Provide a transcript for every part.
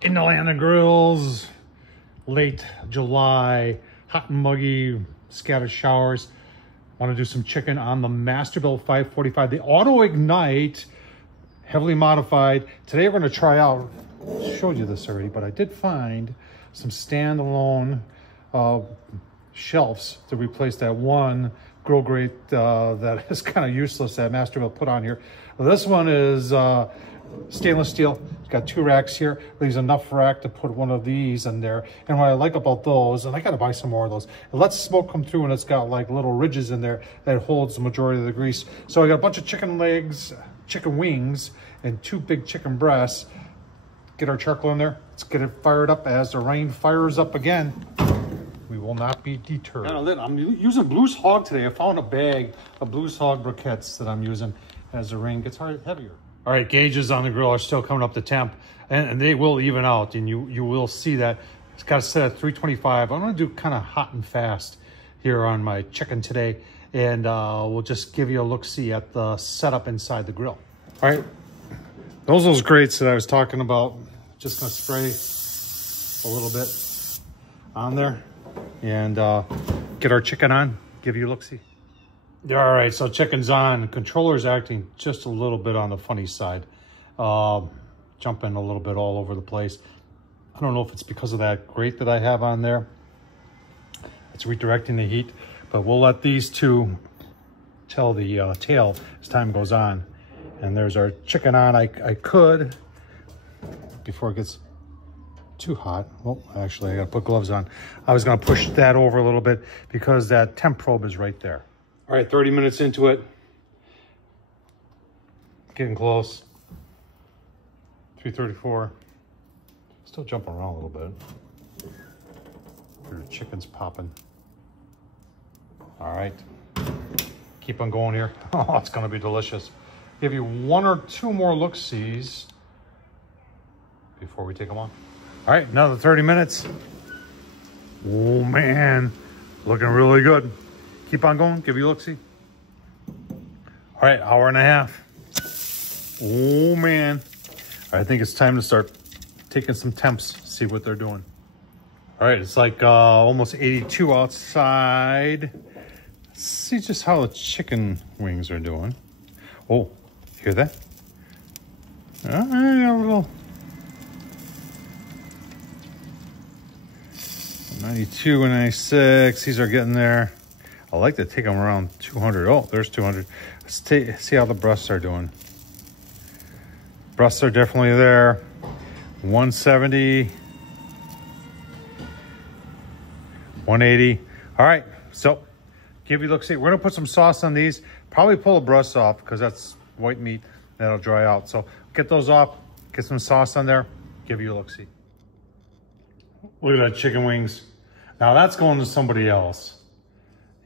In the land of grills, late July, hot and muggy, scattered showers. Want to do some chicken on the Masterbuilt 545, the Autoignite, heavily modified. Today we're going to try out, I showed you this already, but I did find some standalone shelves to replace that one grill grate that is kind of useless that Masterbuilt put on here. Well, this one is stainless steel. It's got 2 racks here. Leaves enough rack to put one of these in there. And what I like about those, and I gotta buy some more of those, it lets smoke come through and it's got like little ridges in there that holds the majority of the grease. So I got a bunch of chicken legs, chicken wings, and 2 big chicken breasts. Get our charcoal in there. Let's get it fired up. As the rain fires up again, we will not be deterred. I'm using Blues Hog today. I found a bag of Blues Hog briquettes that I'm using as the rain gets heavier. All right, gauges on the grill are still coming up to temp, and they will even out, and you will see that. It's got to set at 325. I'm going to do kind of hot and fast here on my chicken today, and we'll just give you a look-see at the setup inside the grill. All right, those grates that I was talking about, just going to spray a little bit on there and get our chicken on, give you a look-see. All right, so chicken's on. The controller's acting just a little bit on the funny side. Jumping a little bit all over the place. I don't know if it's because of that grate that I have on there. It's redirecting the heat, but we'll let these two tell the tale as time goes on. And there's our chicken on. I could, before it gets too hot. Well, actually, I gotta put gloves on. I was gonna push that over a little bit because that temp probe is right there. All right, 30 minutes into it. Getting close. 334. Still jumping around a little bit. The chicken's popping. All right. Keep on going here. Oh, it's gonna be delicious. Give you 1 or 2 more look-sees before we take them on. All right, another 30 minutes. Oh man, looking really good. Keep on going, give you a look-see. All right, hour and a half. Oh man. I think it's time to start taking some temps, see what they're doing. All right, it's like almost 82 outside. Let's see just how the chicken wings are doing. Oh, hear that? A little 92 and 96, these are getting there. I like to take them around 200. Oh, there's 200. Let's see how the breasts are doing. Breasts are definitely there. 170. 180. All right, so give you a look. See, we're gonna put some sauce on these. Probably pull the breasts off because that's white meat. That'll dry out. So get those off, get some sauce on there, give you a look. See. Look at that chicken wings. Now that's going to somebody else.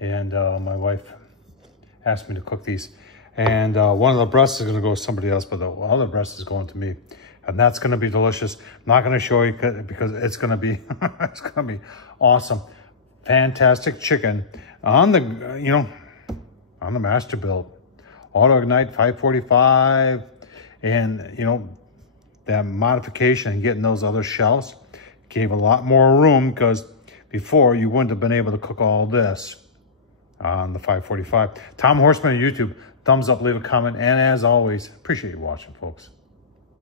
And my wife asked me to cook these. And one of the breasts is gonna go to somebody else, but the other breast is going to me. And that's gonna be delicious. I'm not gonna show you because it's gonna be, it's gonna be awesome. Fantastic chicken on the, on the Masterbuilt Autoignite 545. And that modification and getting those other shelves gave a lot more room because before you wouldn't have been able to cook all this on the 545. Tom Horsman on YouTube. Thumbs up, leave a comment. And as always, appreciate you watching, folks.